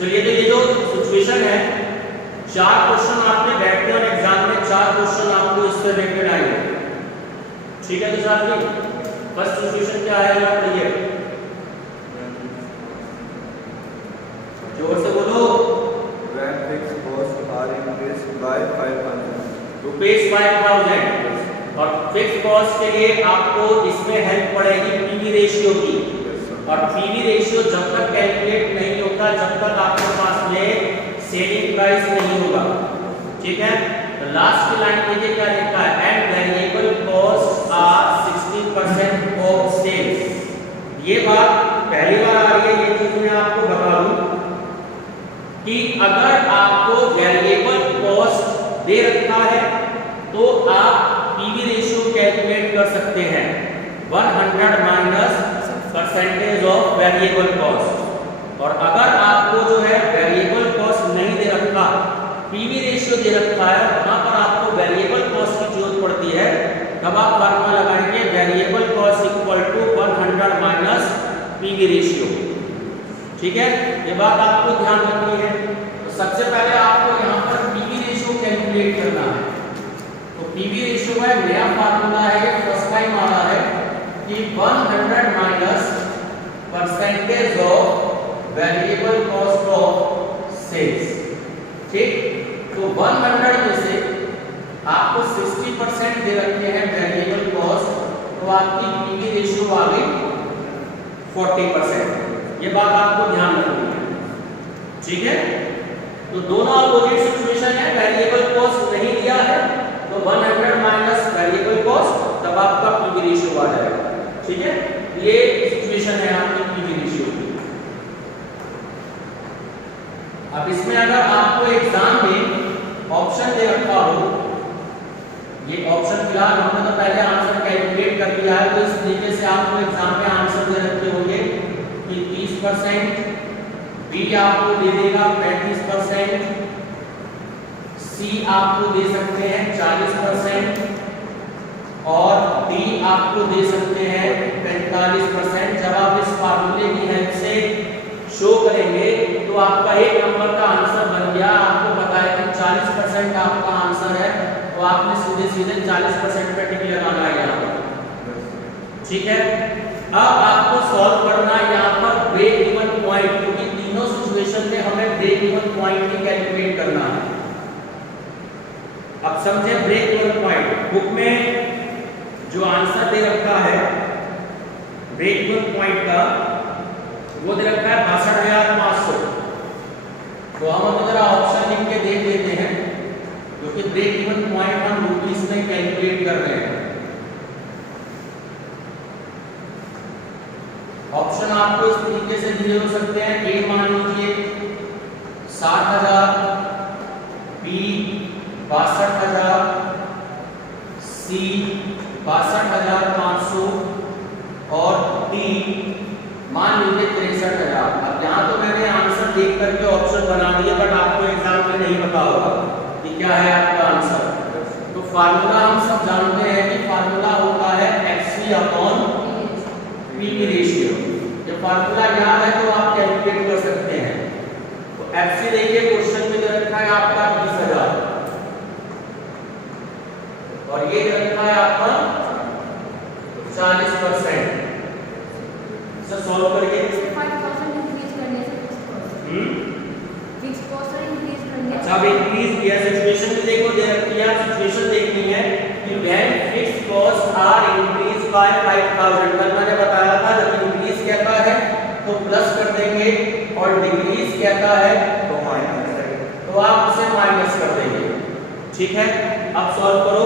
चलिए तो ये जो सिचुएशन है, 4 क्वेश्चन आपने बैठते और एग्जाम में 4 क्वेश्चन आपको इससे रिलेटेड आएंगे। ठीक है तो साथी, फर्स्ट सिचुएशन क्या आएगा पढ़िए, जोर से बोलो। When fixed costs are increased by 500 rupees 5000 और फिक्स कॉस्ट के लिए आपको इसमें हेल्प पड़ेगी पीवी रेशियो की। और पीवी रेशियो जब तक कैलकुलेट नहीं होता जब तक आपके पास में सेलिंग प्राइस नहीं होगा। ठीक है, तो लास्ट की लाइन देखिए क्या लिखा है, and variable cost are 60% of sales. ये बात पहली बार आ रही है, ये चीज मैं आपको बता दूं कि अगर आपको वेरिएबल कॉस्ट दे रखा है तो आप पीवी रेशियो कैलकुलेट कर सकते हैं 100 minus percentage of variable cost. और अगर आपको जो है वेरिएबल कॉस्ट नहीं दे रखा, पीवी रेशियो दे रखा है, वहां पर आपको वेरिएबल कॉस्ट की जरूरत पड़ती है, तब आप फार्मूला लगाएंगे variable cost equal to 100 minus PV ratio. ठीक है, ये बात आपको ध्यान रखनी है। तो सबसे पहले आपको यहाँ पर पीवी रेशियो कैलकुलेट करना है। तो पीवी रेशियो का नया फार्मूला है, फर्स्ट टाइम आ रहा है कि 100 minus percentage of variable cost of sales. ठीक, तो 100 में से आपको 60% दे रखे हैं वेरिएबल कॉस्ट, तो आपकी पीवी रेशियो आ गई 40%। ये बात आपको ध्यान रखनी है। ठीक है, तो दोनों अपोजिट सिचुएशन है, वेरिएबल कॉस्ट नहीं दिया है तो 100 माइनस वेरिएबल कॉस्ट, तब आपका पीवी रेशियो आ जाएगा। ठीक है, ये सिचुएशन है आपकी पीवी रेशियो की। अब इसमें अगर आपको एग्जाम में ऑप्शन दे रखा हो, ये ऑप्शन फिलहाल हमने तो पहले आंसर कैलकुलेट कर दिया है, तो इस तरीके से आपको एग्जाम में आंसर दे रखे होंगे कि 30%, बी आपको दे देगा 35%, सी आपको दे सकते हैं 40% और डी आपको दे सकते हैं 45%। जब आप इस फार्मूले की हेल्प से शो करेंगे तो आपका एक नंबर का आंसर बन गया। आपको पता है कि 40% आपका आंसर है, तो आपने सीधे सीधे 40% पे टिक लगाना है यहाँ पर। ठीक है, अब आपको सॉल्व करना है यहाँ पर ब्रेक इवन पॉइंट, क्योंकि तीनों सिचुएशन में हमें ब्रेक इवन पॉइंट ही कैलकुलेट करना है। अब समझे ब्रेक इवन पॉइंट, बुक में जो आंसर दे रखा है ब्रेक इवन पॉइंट का, वो दे रखा है 62,500। तो हम जरा ऑप्शन लिख के देख लेते हैं, क्योंकि ब्रेक इवन पॉइंट हम रुपीस में कैलकुलेट कर रहे हैं। ऑप्शन आपको इस तरीके से दिए हो सकते हैं, ए मान लीजिए 60,000, बी 62,000, सी 62,500 और डी मान लीजिए 63,000। अब यहाँ तो मैंने आंसर देख करके ऑप्शन बना दिए, बट आपको एग्जाम में नहीं पता होगा कि क्या है आपका आंसर। तो फार्मूला हम सब जानते हैं कि फार्मूला होता है एफसी अपॉन पीवी रेशियो। ये फार्मूला याद है तो आप कैलकुलेट कर सकते हैं। तो एफसी देखिए क्वेश्चन में दे रखा है आपका 20,000 और ये दे रखा है आपका 40%। इसे सॉल्व करिए। 5,000 इंक्रीज करने से फिक्स कॉस्ट इंक्रीज करने। अच्छा, अब इंक्रीज किया सिचुएशन में देखो दे रखी है, सिचुएशन देखनी है कि when fixed cost are increase by 5,000। कल मैंने बताया था जब इंक्रीज कहता है तो प्लस कर देंगे और डिक्रीज कहता है तो माइनस, तो आप उसे माइनस कर देंगे। ठीक है, अब सॉल्व करो।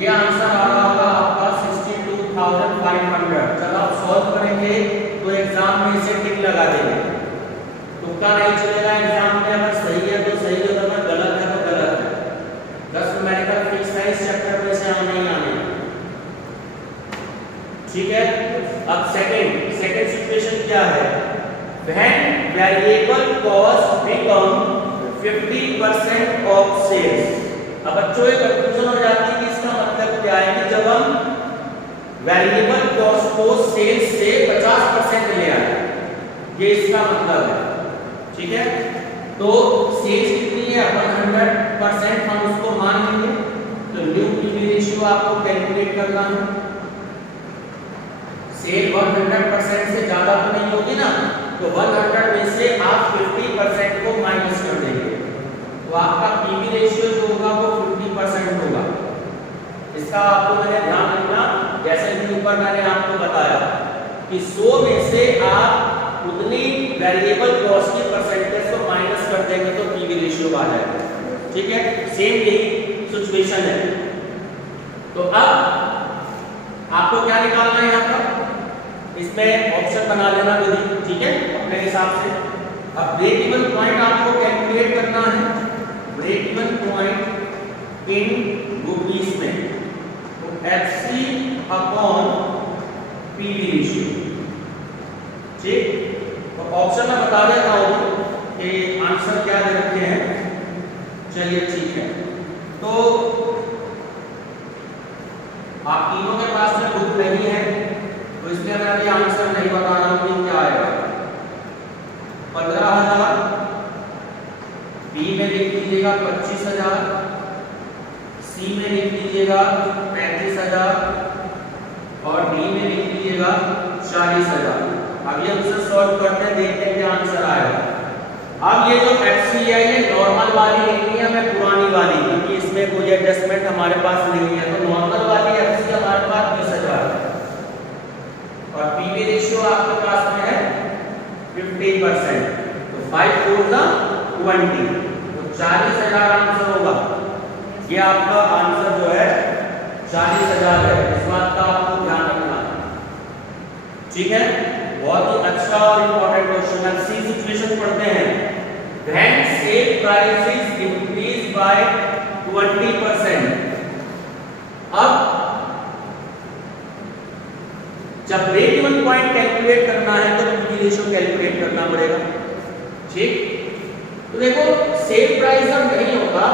ये आंसर आ रहा होगा आपका 62,500। जब आप सॉल्व करेंगे तो एग्जाम में इसे टिक लगा देंगे, तुक्का नहीं चलेगा एग्जाम में। अगर सही है तो सही है, अगर गलत है तो गलत है। 10 न्यूमेरिकल फिक्स है इस चैप्टर में से आने ही आने। ठीक है, अब सेकंड सिचुएशन क्या है, when variable cost become 50% of sales. अब बच्चों ये कंफ्यूजन हो जाती है कि इसका मतलब क्या है कि जब हम वेरिएबल कॉस्ट को सेल्स से 50% ले आए ये इसका मतलब है, ठीक है। तो सेल्स कितनी है 100% हम उसको मान लेंगे। तो न्यू पीवी रेशियो आपको कैलकुलेट करना है। सेल 100% से ज्यादा तो नहीं होगी ना, तो 100 में से आप 50% को माइनस कर देंगे, तो आपका पीवी रेशियो जो होगा वो 50% होगा। इसका आपको मैंने ध्यान रखना, जैसे कि ऊपर मैंने आपको बताया कि 100 में से आप उतनी वेरिएबल कॉस्ट की परसेंटेज को माइनस कर देंगे तो पीवी रेशियो आ जाएगा, ठीक है। सेम यही सिचुएशन है। तो अब आपको क्या निकालना है यहाँ पर, इसमें ऑप्शन बना लेना विधि, ठीक है, अपने हिसाब से। अब ब्रेक इवन पॉइंट आपको कैलकुलेट करना है, break even point in rupees में, तो FC अपॉन पीवी रेशियो, ठीक। तो ऑप्शन में बता देता हूँ कि आंसर क्या दे रखे हैं। चलिए ठीक है, तो आप तीनों के पास में बुक नहीं है, तो इसलिए मैं अभी आंसर नहीं बता रहा हूँ कि क्या आएगा। 15,000, बी में लिख लीजिएगा 25,000, सी में लिख लीजिएगा 35,000 और डी में लिख लीजिएगा 40,000। अभी हम इसे सॉल्व करते हैं, देखते हैं क्या आंसर आएगा। अब ये जो FC है ये नॉर्मल वाली नहीं है, मैं पुरानी वाली, क्योंकि इसमें कोई एडजस्टमेंट हमारे पास नहीं है, तो नॉर्मल वाली FC हमारे पास 20,000 है और पीवी रेशियो आपके पास में है 50%, तो 5 4 20, तो 40,000 आंसर होगा। ये आपका आंसर जो है 40,000 है, इस बात का आपको ध्यान रखना, ठीक है। बहुत ही अच्छा और इंपॉर्टेंट क्वेश्चन है। सी सिचुएशन पढ़ते हैं। When sale prices increase by 20%, अब जब ब्रेक इवन पॉइंट कैलकुलेट करना है तो पीवी रेशियो कैलकुलेट करना पड़ेगा, ठीक। तो देखो सेल प्राइस जब नहीं होगा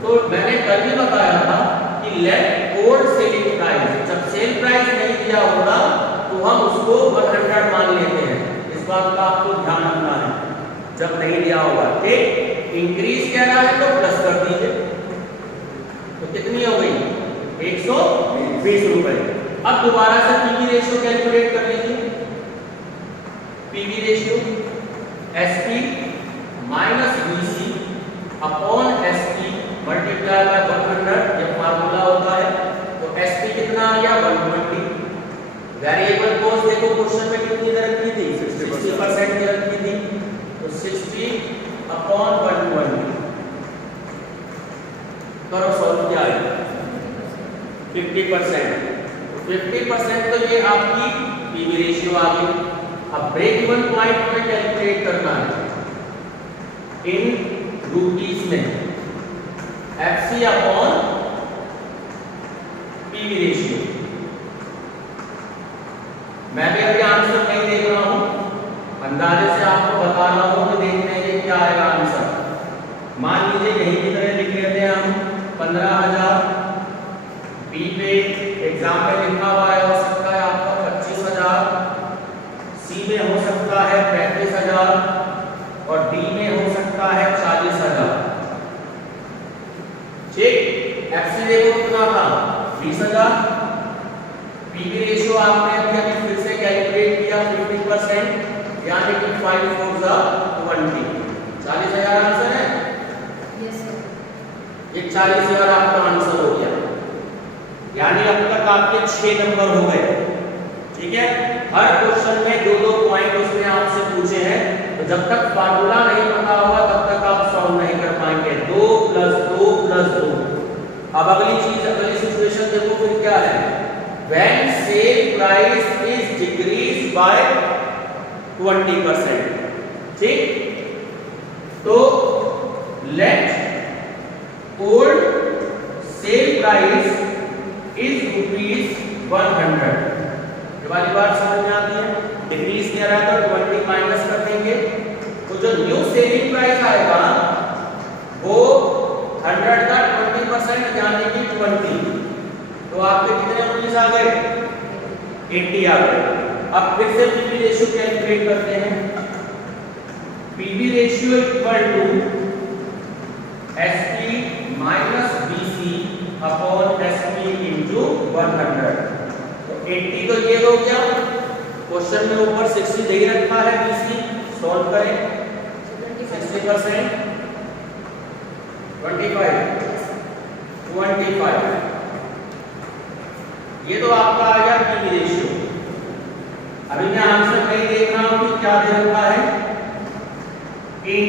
तो मैंने कल भी बताया था कि लेट ओल्ड सेलिंग प्राइस, जब सेल प्राइस नहीं दिया होगा तो हम उसको 100 मान लेते हैं, इस बात का आपको ध्यान रखना है। जब नहीं दिया होगा, ठीक। इंक्रीज कह रहा है तो प्लस कर दीजिए, तो कितनी हो गई 120 रुपए। अब दोबारा से पीवी रेशियो कैलकुलेट कर लीजिए। PV ratio SP minus BC upon SP multiply by 100, ये फार्मूला होता है। तो SP कितना आ गया 120। वेरिएबल कॉस्ट देखो क्वेश्चन में कितनी दे रखी थी 60% दे रखी थी, तो 60 अपॉन 120 करो सॉल्व किया है 50%। 50% तो ये आपकी पीवी रेशियो आ गई। अब ब्रेक इवन पॉइंट में कैलकुलेट करना है इन रुपीस में, FC अपॉन पीवी रेशियो। मैं भी अभी आंसर नहीं देख रहा हूं, अंदाजे से आपको बता रहा हूं कि देखते हैं क्या आएगा आंसर। मान लीजिए यही की तरह लिख लेते हैं हम 15,000, बी पे एग्जाम में लिखा हुआ है, हो सकता है आपका 25,000, सी में हो सकता है 35,000 और डी में हो सकता है 40,000, ठीक। FC देखो कितना था 20,000। पीवी रेशियो आपने अभी फिर से कैलकुलेट किया 50%, यानी कि 5 4 20, 40,000 आंसर है। यस सर, ये 40,000 आपका आंसर हो गया, यानी अब तक आपके 6 नंबर हो गए, ठीक है। हर क्वेश्चन में 2-2 पॉइंट उसने आपसे पूछे हैं, तो जब तक फार्मूला नहीं पता होगा तब तक आप सॉल्व नहीं कर पाएंगे। 2 + 2 + 2। अब अगली चीज, अगली सिचुएशन देखो फिर क्या है। When sale price is decreased by 20%, ठीक। तो let old sale price is ₹100। ये वाली बात समझ में आती है। डिक्रीज किया रहा है तो 20 माइनस कर देंगे, तो जो न्यू सेलिंग प्राइस आएगा वो 100 का 20% यानी कि 20, तो आपके कितने रुपीस आ गए 80 आ गए। अब फिर से पीवी रेशियो कैलकुलेट करते हैं। To SP minus BC upon SP into 100। तो 80 तो ये हो गया, क्वेश्चन में ऊपर 60 दे रखा है BC, सॉल्व करें। 60% 25 ये तो आपका आ गया पीवी रेशियो। अभी मैं आंसर नहीं देख रहा हूं कि क्या दे रखा है इन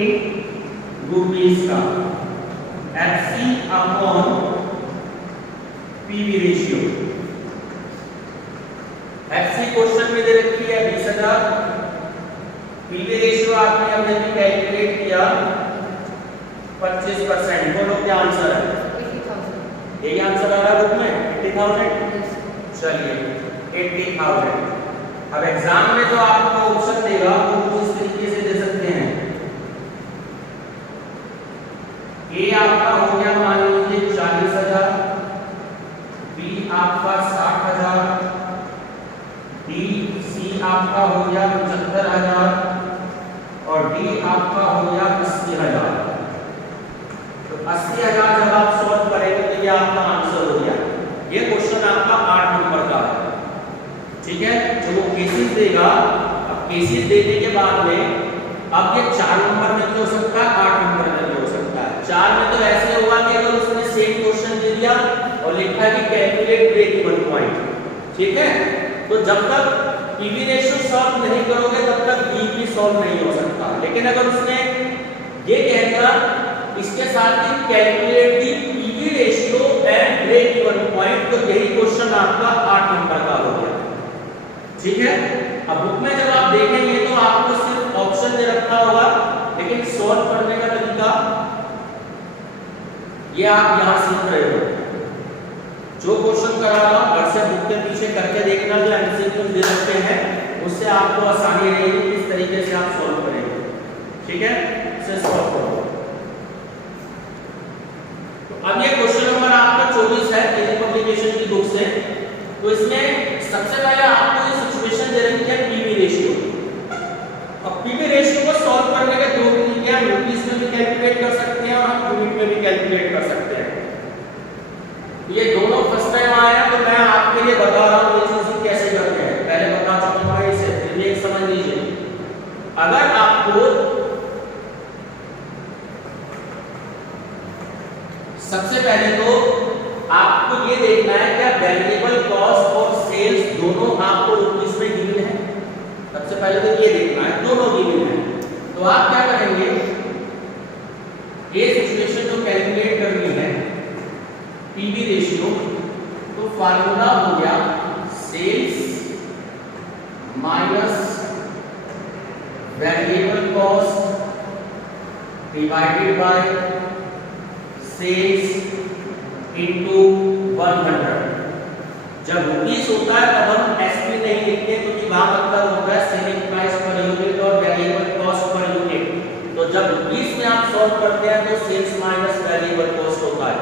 रुपीस का FC upon PV ratio. FC question में दे रखी है 20,000, पीवी रेशियो आपने हमने भी कैलकुलेट किया 25%। बोलो क्या आंसर है? 80,000। यही आंसर आ रहा है बुक में 80,000। चलिए 80,000। अब एग्जाम में जो आपको ऑप्शन देगा वो कुछ इस तरीके से दे सकते हैं। ए आपका हो गया मान लीजिए 40,000, बी आपका 60,000, डी सी आपका हो गया 75,000 और डी आपका हो गया 80,000। तो 80,000 जब आप सॉल्व करेंगे तो ये आपका आंसर हो गया। ये क्वेश्चन आपका 8 नंबर का है, ठीक है। जो वो केसेस देगा, अब केसेस देने के बाद में अब ये 4 नंबर में भी हो सकता है, 8 नंबर में भी हो सकता है। 4 में तो ऐसे होगा कि अगर उसने सेम क्वेश्चन दे दिया और लिखा है कि कैलकुलेट ब्रेक इवन पॉइंट, ठीक है। तो जब तक पीवी रेशियो सॉल्व नहीं करोगे तब तक बी भी सॉल्व नहीं हो सकता। लेकिन अगर उसने ये कह दिया इसके साथ ही calculate the PV ratio and break even point, तो यही क्वेश्चन आपका 8 नंबर का हो गया, ठीक है। अब बुक में जब आप देखेंगे तो आपको सिर्फ ऑप्शन दे रखा होगा, लेकिन सॉल्व करने का तरीका ये आप यहां सीख रहे हो। जो क्वेश्चन करा रहा हूं घर से बुक के पीछे करके देखना, जो एमसीक्यू दे रखते हैं उससे आपको आसानी रहेगी किस तरीके से आप सॉल्व करेंगे, ठीक है। इसे सॉल्व करो। तो अब ये क्वेश्चन नंबर आपका 24 है केजी पब्लिकेशन की बुक से। तो इसमें सबसे पहले आपको ये सिचुएशन दे रखी है पीवी रेशियो। अब पीवी रेशियो को सॉल्व करने के दो तरीके हैं, रुपीस में भी कैलकुलेट कर सकते हैं और हम यूनिट में भी कैलकुलेट कर सकते हैं। ये दोनों फर्स्ट टाइम आया है तो मैं आपके लिए बता रहा हूं ये चीज कैसे करते हैं। पहले बता चुका हूं इसे, फिर भी एक समझ लीजिए। अगर आपको सबसे पहले तो आपको ये देखना है क्या वेरिएबल कॉस्ट और सेल्स दोनों आपको रुपीस में गिवन है। सबसे पहले तो ये देखना है दोनों गिवन है। तो आप क्या करेंगे, ये सिचुएशन जो कैलकुलेट करनी है पीवी रेशियो, तो फार्मूला हो गया sales minus variable cost divided by sales into 100। जब रुपीस होता है तब हम एसपी नहीं लिखते क्योंकि वहां मतलब होता है सेलिंग प्राइस पर यूनिट और वेरिएबल कॉस्ट पर यूनिट। तो जब रुपीस में आप सॉल्व करते हैं तो सेल्स माइनस वेरिएबल कॉस्ट होता है,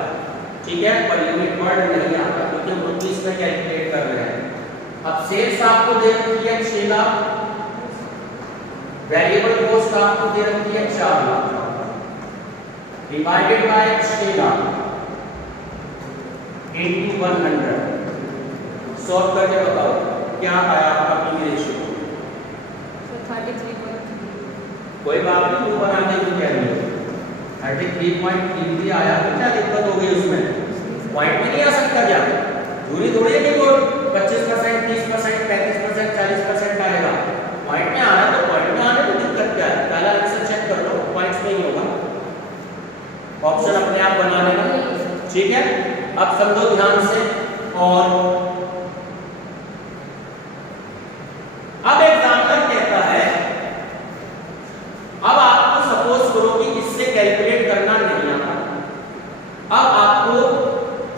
ठीक है। पर यूनिट वर्ड नहीं आता क्योंकि हम रुपीस में कैलकुलेट कर रहे हैं। अब सेल्स आपको दे रखी है 6 लाख, वेरिएबल कॉस्ट आपको दे रखी है 4 lakh, divided by 6 lakh into 100। Solve करके बताओ क्या आया आपका पीवी रेशियो। 33.3। कोई बात नहीं, वो बनाने की क्या नहीं, 33.33 आया तो क्या दिक्कत हो गई उसमें? पॉइंट में नहीं आ सकता क्या? दूरी थोड़ी है कि वो 25%, 30%, 35%, 40% आएगा। पॉइंट में आ रहा है तो पॉइंट में आने में दिक्कत क्या है? पहला आंसर चेक कर लो, पॉइंट्स में ही होगा, ऑप्शन अपने आप बना लेना, ठीक है। अब समझो ध्यान से। और अब एग्जामिनर कहता है, अब आपको सपोज करो कि इससे कैलकुलेट करना नहीं आता, अब आपको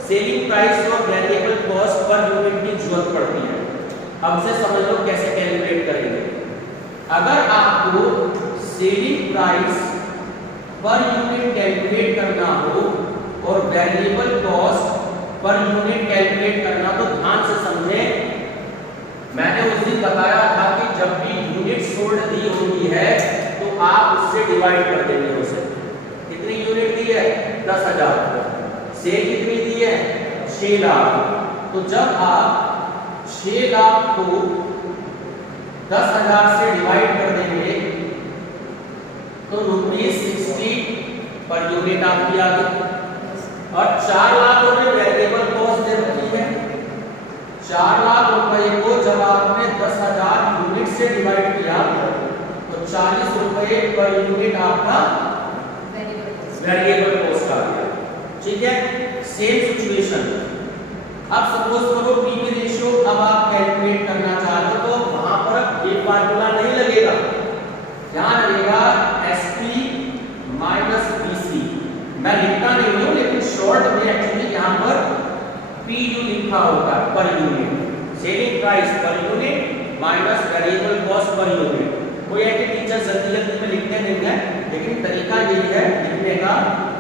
सेलिंग प्राइस और वेरिएबल कॉस्ट पर यूनिट की जरूरत पड़ती है। अब से समझ लो कैसे कैलकुलेट करेंगे। अगर आपको selling price per unit calculate करना हो और variable cost per unit calculate करना, तो ध्यान से समझें। मैंने उस दिन बताया था कि जब भी यूनिट सोल्ड दी होती है तो आप उससे डिवाइड कर देंगे उसे। यूनिट दी है 10,000, सेल कितनी दी है 6 लाख। तो जब आप 6 लाख को 10,000 से डिवाइड कर देंगे तो ₹60 पर यूनिट आपकी आ गई। और 4 लाख रुपए वेरिएबल कॉस्ट दे रखी है। 4 लाख रुपए को जब आपने 10,000 यूनिट से डिवाइड किया तो 40 रुपए पर यूनिट आपका वेरिएबल कॉस्ट आ गया। ठीक है, सेम सिचुएशन। अब सपोज करो पीवी रेशियो अब आप कैलकुलेट करना चाहते हो तो वहां पर ये फार्मूला नहीं लगेगा, यहां लगेगा एसपी माइनस बीसी। मैं लिखता नहीं हूं लेकिन शॉर्ट में एक्चुअली यहां पर पीयू लिखा होगा per unit, selling price per unit minus variable cost per unit. कोई है कि टीचर जल्दी जल्दी में लिखते नहीं है, लेकिन तरीका यही है लिखने का,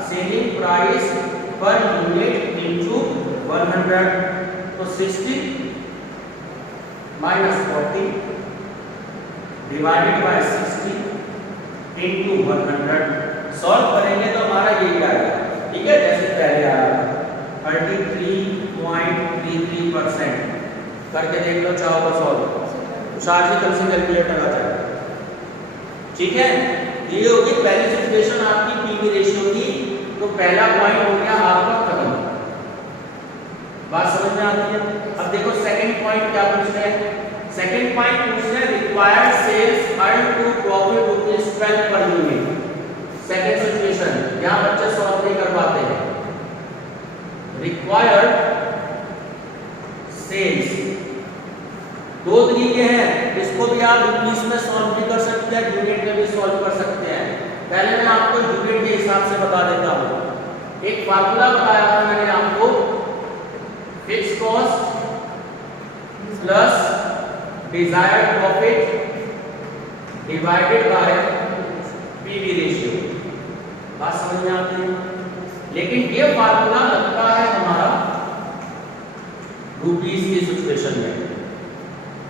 selling price per unit into 100। तो 60 minus 40 divided by 60 into 100। Solve करेंगे तो हमारा यही आएगा। ठीक है, जैसे पहले आया 33.33%। करके देख लो चाहो तो सॉल्व, चार्ज ही कम से कैलकुलेटर आ जाएगा। ठीक है, ये होगी पहली सिचुएशन आपकी पीवी रेशियो की। तो पहला पॉइंट हो गया आपका खत्म। बात समझ में आती है? अब देखो सेकंड पॉइंट क्या पूछ रहे हैं। सेकंड पॉइंट पूछ रहे हैं required sales earn to profit ₹12 per unit. Second situation, यहां बच्चे सॉल्व नहीं कर पाते हैं। रिक्वायर्ड सेल्स दो तरीके हैं, इसको भी आप इंग्लिश में सॉल्व भी कर सकते हैं, यूनिट में भी सॉल्व कर सकते हैं। पहले मैं आपको यूनिट के हिसाब से बता देता हूं। एक फार्मूला बताया था मैंने आपको, fix cost plus desired profit divided by PV ratio. बात समझ में आती है? लेकिन ये फार्मूला लगता है हमारा रुपीस की सिचुएशन में।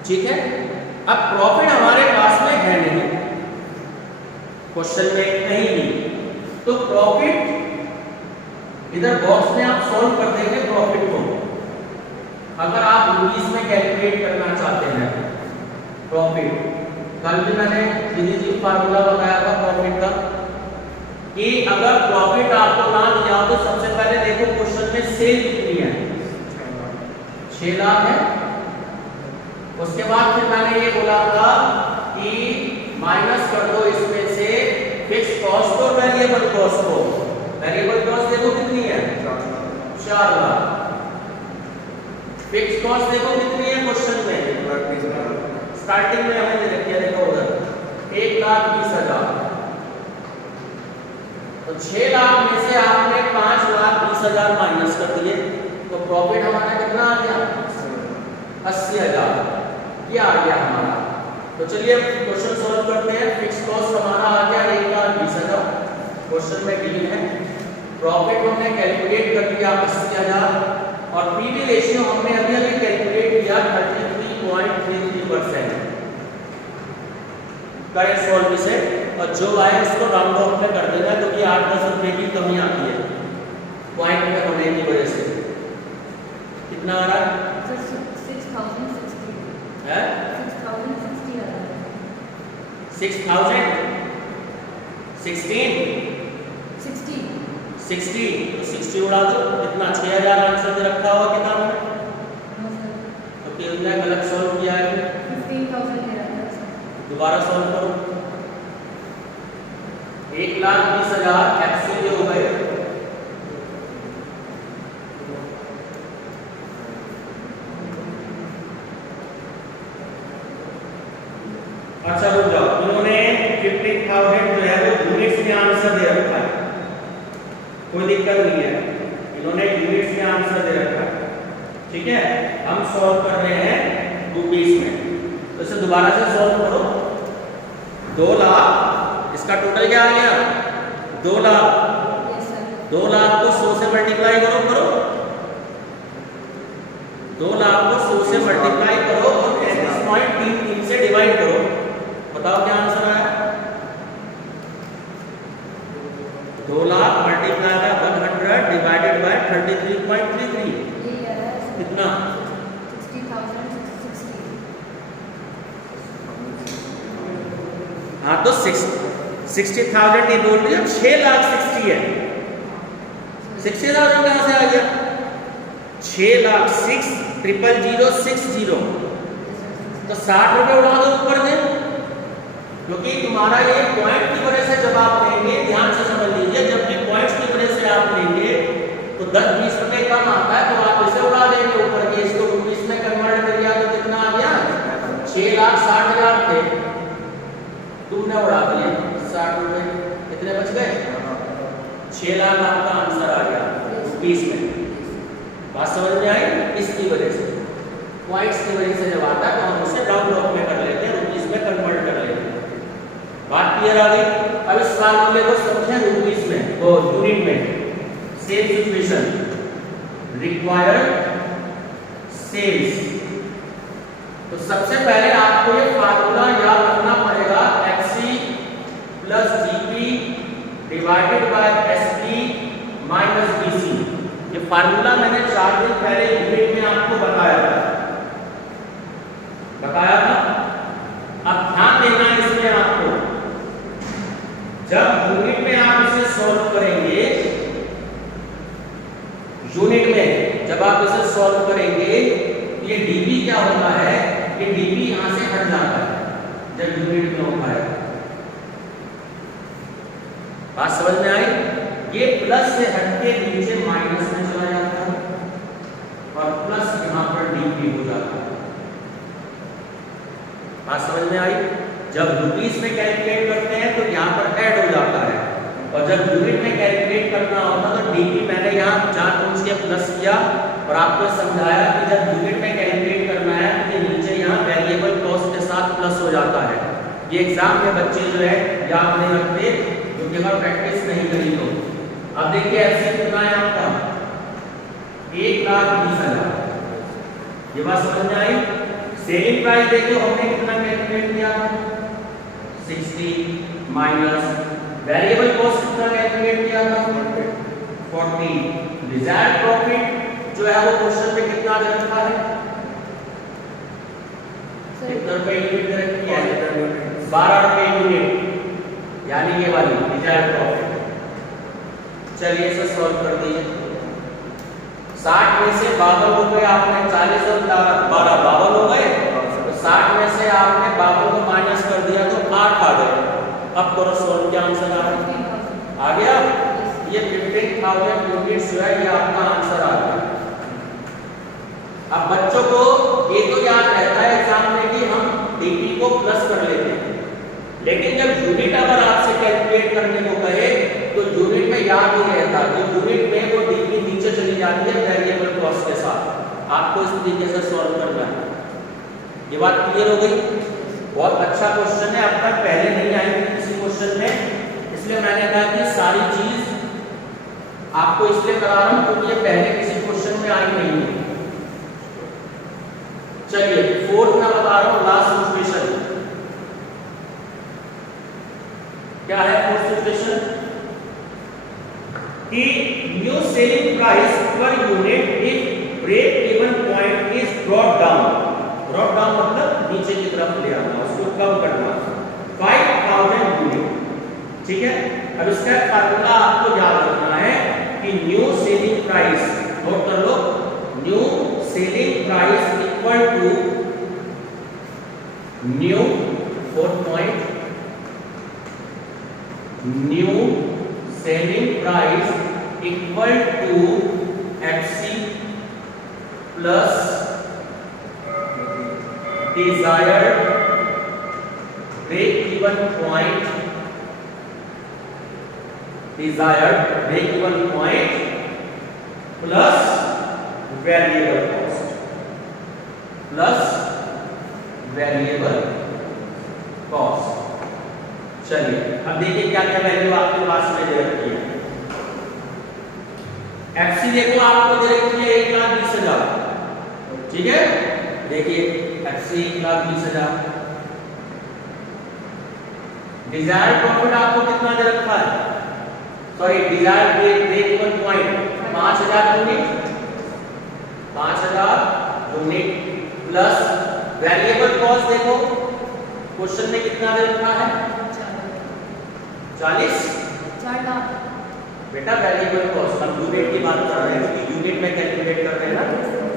ठीक है, अब प्रॉफिट हमारे पास में है नहीं, क्वेश्चन में कहीं नहीं, तो प्रॉफिट इधर बॉक्स में आप सॉल्व कर देंगे प्रॉफिट को। अगर आप रुपीस में कैलकुलेट करना चाहते हैं प्रॉफिट, कल भी मैंने जी फार्मूला बताया था प्रॉफिट का कि अगर प्रॉफिट आपको ना दिया हो तो सबसे पहले देखो क्वेश्चन में सेल कितनी है, 6 लाख है। उसके बाद फिर मैंने ये बोला था कि माइनस कर दो इसमें से फिक्स कॉस्ट और वेरिएबल कॉस्ट को। वेरिएबल कॉस्ट देखो कितनी है 4 लाख। फिक्स कॉस्ट देखो कितनी है क्वेश्चन में, स्टार्टिंग में हमें दे रखी है, देखो उधर 1,20,000। तो 6 लाख में से आपने 5,20,000 माइनस कर दिए तो प्रॉफिट हमारा कितना आ गया 80,000। ये आ गया हमारा। तो चलिए क्वेश्चन सॉल्व करते हैं। फिक्स कॉस्ट हमारा आ गया 1,20,000, क्वेश्चन में गिवन है। प्रॉफिट हमने कैलकुलेट कर लिया 80,000 और पीवी रेशियो हमने अभी कैलकुलेट किया 33.33%। करें सॉल्व इसे और जो आए उसको राउंड ऑफ में कर देना, क्योंकि 8-10 रुपए की कमी आती है पॉइंट में होने की वजह से। कितना आ रहा है? 6,060 है 6,060 आ रहा है। 6,000 16 60 तो 60 उड़ा दो, कितना 6,000 आंसर दे रखा हुआ किताब में। तो कितना गलत सॉल्व किया है, 15,000 दे रहा था। दोबारा सॉल्व करो। 1,20,000 एक्चुअली हो गए अच्छा रुक जाओ, इन्होंने 15,000 जो है वो यूनिट्स में आंसर दे रखा है, कोई दिक्कत नहीं है, इन्होंने यूनिट्स में आंसर दे रखा है। ठीक है, हम सॉल्व कर रहे हैं रुपीस में, तो इसे दोबारा से सॉल्व करो। 2 लाख, इसका टोटल क्या आ गया 2 लाख। 2 लाख को 100 से मल्टीप्लाई करो 2 लाख को 100 से मल्टीप्लाई करो और 33.33 से डिवाइड करो। बताओ क्या आंसर आया। 2 lakh multiply by 100 divided by 33.33 ये आ रहा है कितना 60,060। हाँ तो 60,000 नहीं बोल रही, 6,60,000 है। 60,000 कहाँ से आ गया? 6,06,000 तो 60 रुपए उड़ा दो ऊपर से, क्योंकि तुम्हारा ये पॉइंट की वजह से जब आप लेंगे, ध्यान से समझ लीजिए, जब भी पॉइंट्स की वजह से आप लेंगे तो 10-20 रुपए कम आता है, तो आप इसे उड़ा देंगे ऊपर के, इसको रुपीस में कन्वर्ट कर दिया तो कितना आ गया? 6,60,000 थे, तुमने उड़ा दिए 60 रुपए, कितने बच गए? 6 लाख आपका आंसर आ गया रुपीस में। बात समझ में आई? इसकी वजह से, पॉइंट्स की वजह से जब आता है तो हम उसे डाउन लॉक में कर लेते हैं, रुपीस में कन्वर्ट कर लेते हैं। बात क्लियर आ गई? अब इस फार्मूले को समझें रुपीस में और यूनिट में। Same situation, required sales. तो सबसे पहले आपको ये फार्मूला याद रखना पड़ेगा, FC plus GP divided by SP minus BC. ये फार्मूला मैंने 4 दिन पहले यूनिट में आपको बताया था। अब ध्यान देना इसमें आपको, जब यूनिट में आप इसे सॉल्व करेंगे, यूनिट में जब आप इसे सॉल्व करेंगे, ये डीबी क्या होता है? ये डीबी यहां से हट जाता है जब यूनिट में होता है। बात समझ में आई? ये प्लस से हटके नीचे माइनस में चला जाता है और प्लस यहां पर डीबी हो जाता है। बात समझ में आई? जब रुपीस में कैलकुलेट करते हैं तो यहाँ पर ऐड हो जाता है, और जब यूनिट में कैलकुलेट करना होता है तो डीपी मैंने यहाँ 4 टर्म्स के प्लस किया और आपको समझाया कि जब यूनिट में कैलकुलेट करना है तो नीचे यहाँ वेरिएबल कॉस्ट के साथ प्लस हो जाता है। ये एग्जाम में बच्चे जो है याद नहीं रखते, क्योंकि अगर प्रैक्टिस नहीं करी तो। अब देखिए एफसी कितना है आपका? 1,20,000। ये बात समझ में आई? सेलिंग प्राइस देखो हमने कितना कैलकुलेट किया था? 60 माइनस वेरिएबल कॉस्ट कितना कैलकुलेट किया था? 40। डिजायर्ड प्रॉफिट जो है वो क्वेश्चन में कितना दे रखा है? कितना रुपए यूनिट दे रखी है? 12 रुपए यूनिट, यानी ये वाली डिजायर्ड प्रॉफिट। चलिए इसे सॉल्व कर दीजिए। 60 में से 52 रुपए आपने 40 और 12 52 हो गए, तो 60 में से आपने 52 को माइनस कर दिया तो 8 आ गए। अब करो सॉल्व, क्या आंसर आ रहा है? आ गया? ये 15,000 यूनिट्स जो है ये आपका आंसर आ गया। अब बच्चों को ये तो याद रहता है एग्जाम में कि हम डीपी को प्लस कर लेते हैं, लेकिन जब यूनिट अगर आपसे कैलकुलेट करने को कहे तो यूनिट में याद नहीं रहता, तो यूनिट में वो डीपी नीचे चली जाती है वेरिएबल कॉस्ट के साथ। आपको इस तरीके से सॉल्व करना है। ये बात क्लियर हो गई? बहुत अच्छा क्वेश्चन है, अब तक पहले नहीं आई थी किसी क्वेश्चन में, इसलिए मैंने कहा कि सारी चीज आपको इसलिए करा रहा हूं क्योंकि ये पहले किसी क्वेश्चन में आई नहीं है। चलिए फोर्थ मैं बता रहा हूं, लास्ट सिचुएशन क्या है? फोर्थ सिचुएशन कि new selling price per unit if break even point is brought down. Brought down मतलब नीचे की तरफ ले आना, उसको कम करना। 5,000 यूनिट, ठीक है? अब इसका फार्मूला आपको याद रखना है कि न्यू सेलिंग प्राइस, नोट कर लो, new selling price equal to new 4 point new selling price equal to FC plus desired break even point plus variable cost. चलिए अब देखिए क्या क्या वैल्यू आपके पास में दे रखी है। एफसी देखो आपको दे रखी है 1,20,000, ठीक है? देखिए एफसी 1,20,000। डिजायर्ड प्रॉफिट आपको कितना दे रखा है? Sorry desired break even point 5000 unit, 5000 unit plus variable cost. देखो क्वेश्चन में कितना दे रखा है 40। 4 लाख। बेटा वेरिएबल कॉस्ट हम यूनिट की बात कर रहे हैं क्योंकि यूनिट में कैलकुलेट कर रहे हैं ना,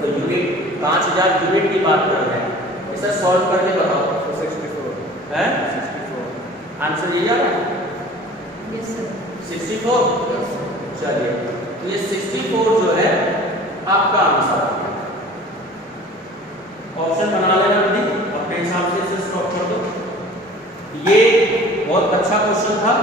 तो यूनिट 5000 यूनिट की बात कर रहे हैं। इसे सॉल्व करके बताओ। 64 है 64 आंसर ये आ रहा है यस सर। 64। Yes sir. चलिए तो ये 64 जो है आपका आंसर आ गया। ऑप्शन बना लेना विधि अपने हिसाब से इसे स्टॉप कर दो। ये बहुत अच्छा क्वेश्चन था।